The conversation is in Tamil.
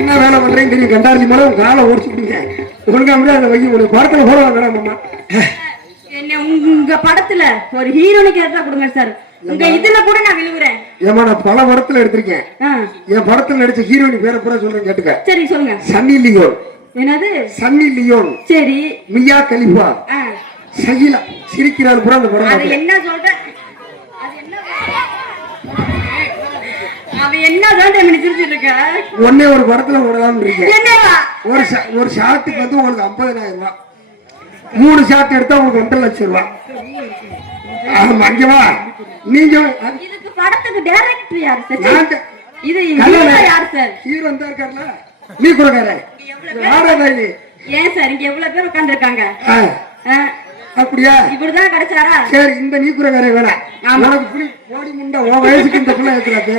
என்ன வேலை பண்றேன்னு தெரியும். கண்டாரி மேல காலை ஓடிச்சுட்டீங்க. ஒழுங்கா முடியாது அதை வைக்க முடியும். படத்துல போட வேணாம் மாமா. என்ன உங்க படத்துல ஒரு ஹீரோனுக்கு ஏற்றா கொடுங்க சார். உங்க இதுல கூட நான் விழுவுறேன். ஏமா நான் பல படத்துல எடுத்திருக்கேன். என் படத்துல நடிச்ச ஹீரோயின் பேரை பூரா சொல்றேன் கேட்டுக்க. சரி சொல்லுங்க. சன்னி லியோன். என்னது? சன்னி லியோன். சரி. Mia Khalifa. சகிலா. சிரிக்கிறாள் பூரா அந்த படம். அது என்ன சொல்ற? அவ என்ன சொல்ற? சிரிச்சிட்டு இருக்க. ஒன்னே ஒரு படத்துல ஓடலாம்னு இருக்கேன். என்னவா? ஒரு ஷாட்டுக்கு வந்து உங்களுக்கு 50,000 ரூபாய். 3 ஷாட் எடுத்தா உங்களுக்கு 1.5 லட்சம் ரூபாய். ஆமா இங்க வா. நீங்க இதுக்கு படத்துக்கு டைரக்டர் யார் சார்? இது ஹீரோ யார் சார்? ஹீரோ அந்த இருக்கார்ல. நீ குறகாரே. யாரடா நீ? ஏன் சார் இங்க எவ்வளவு பேர் உட்கார்ந்து இருக்காங்க? அப்படியா? இப்படிதான் கிடைச்சாரா? சரி இந்த நீ குறகாரே வேணாம். உனக்கு புடி ஓடி முண்டை உன் வயசுக்கு இந்த பிள்ளை ஏத்துறாங்க.